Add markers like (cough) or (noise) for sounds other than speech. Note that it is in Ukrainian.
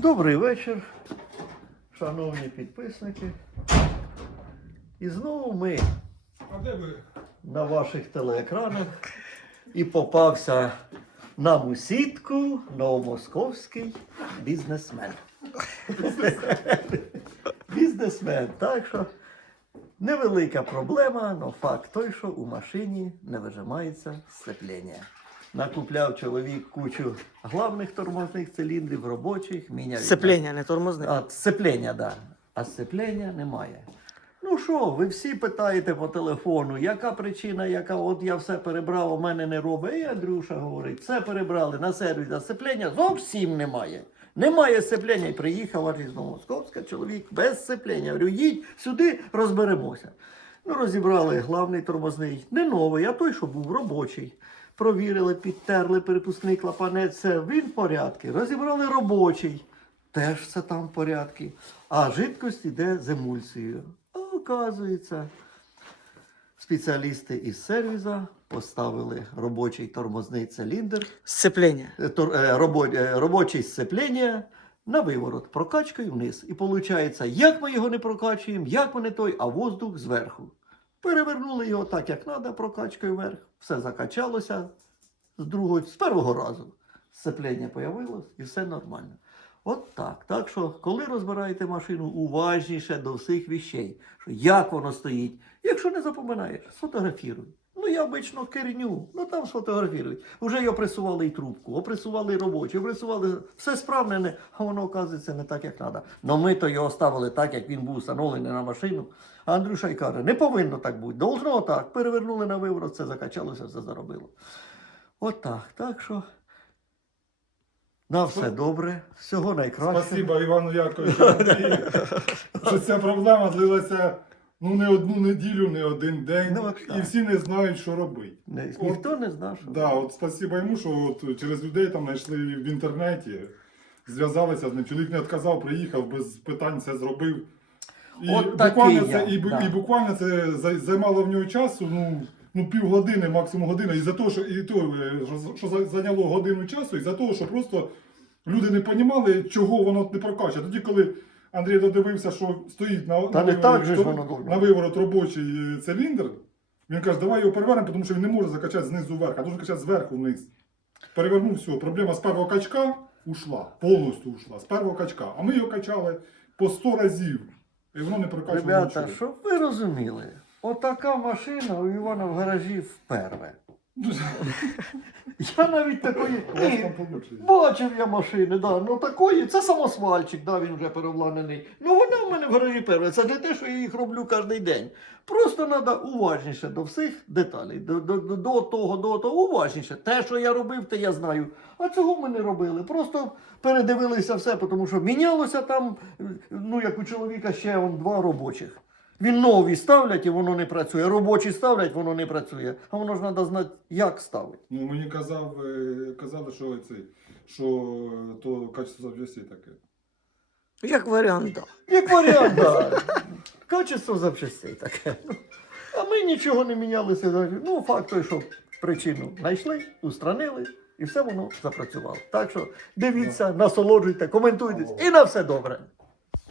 Добрий вечір, шановні підписники. І знову ми на ваших телеекранах і попався нам у сітку новомосковський бізнесмен. (laughs) бізнесмен. Так що невелика проблема, але факт той, що у машині не вижимається сцеплення. Накупляв чоловік кучу главних тормозних циліндрів, робочих, міняв. Сцеплення, не тормозне. А, сцеплення, да. А сцеплення немає. Ну що, ви всі питаєте по телефону, яка причина, яка от я все перебрав, у мене не робить. І Андрюша говорить, все перебрали на сервіс, а сцеплення зовсім немає. Немає сцеплення. І приїхав аж із Новомосковська чоловік без сцеплення. Говорю, їдь сюди, розберемося. Ну, розібрали главний тормозний, не новий, а той, що був робочий. Провірили, підтерли перепускний клапанець, все, він в порядку. Розібрали робочий, теж все там в порядку. А жидкость йде з емульсією. А оказується, спеціалісти із сервіза поставили робочий тормозний циліндр, Сцеплення. тор- е, робо- е, робоче сцеплення на виворот, прокачкою вниз. І виходить, як ми його не прокачуємо, як ми не той, а воздух зверху. Перевернули його так, як треба, прокачкою вверх. Все закачалося з другого, з першого разу. Сцеплення появилось і все нормально. От так. Так що, коли розбираєте машину, уважніше до всіх віщей, що як воно стоїть. Якщо не запоминаєш, сфотографіруй. Ну, я обично керню, ну там сфотографірують. Уже його пресували і трубку, опресували і робочі, опресували все справне, не, а воно оказується не так, як треба. Но ми то його ставили так, як він був встановлений на машину. А Андрюша й каже, не повинно так бути. Должно так. Перевернули на виворот, все закачалося, все заробило. От так. Так що. На все добре, всього найкращого. Спасибо Івану Яковичу, Андрію, що ця проблема длилася ну, не одну неділю, не один день, Ну, от так. і всі не знають, що робити. Не- Ніхто не знав, що. Да, от спасибо йому, що от через людей там знайшли в інтернеті, зв'язалися з ним. Чоловік не відказав, приїхав, без питань все зробив. І, От такий буквально, я, це, і, бу- да. і буквально це зай- займало в нього часу, ну, ну півгодини, максимум година. І за того, що, і то, е, що- зайняло годину часу, і за того, що просто люди не розуміли, чого воно не прокачує. Тоді, коли Андрій додивився, що стоїть на, Та на, не виворот- так же ж воно на виворот робочий е, циліндр, він каже, давай його перевернемо, тому що він не може закачати знизу вверх, а дуже качати зверху вниз. Перевернув все. Проблема з першого качка ушла, повністю ушла. З першого качка. А ми його качали по 100 разів. І воно не прокачувало Ребята, щоб ви розуміли, отака машина у Івана в гаражі вперше. Я навіть такої. Ні. Бачив я машини, да. ну такої, це самосвальчик, да, він вже переобладнаний. Ну вона в мене в гаражі перша. Це не те, що я їх роблю кожен день. Просто треба уважніше до всіх деталей, до, до, до, до того, до того, уважніше. Те, що я робив, те я знаю. А цього ми не робили. Просто передивилися все, тому що мінялося там, ну як у чоловіка ще он, два робочих. Він нові ставлять і воно не працює. Робочі ставлять, воно не працює. А воно ж треба знати, як ставити. Ну, мені казав, е, казали, що, це, що е, то качество запчастей таке. Як варіант, да. Як варіант, да. Качество запчастей таке. Ну, А ми нічого не мінялися. Ну, факт той, що причину знайшли, устранили, і все воно запрацювало. Так що дивіться, насолоджуйте, коментуйте, і на все добре.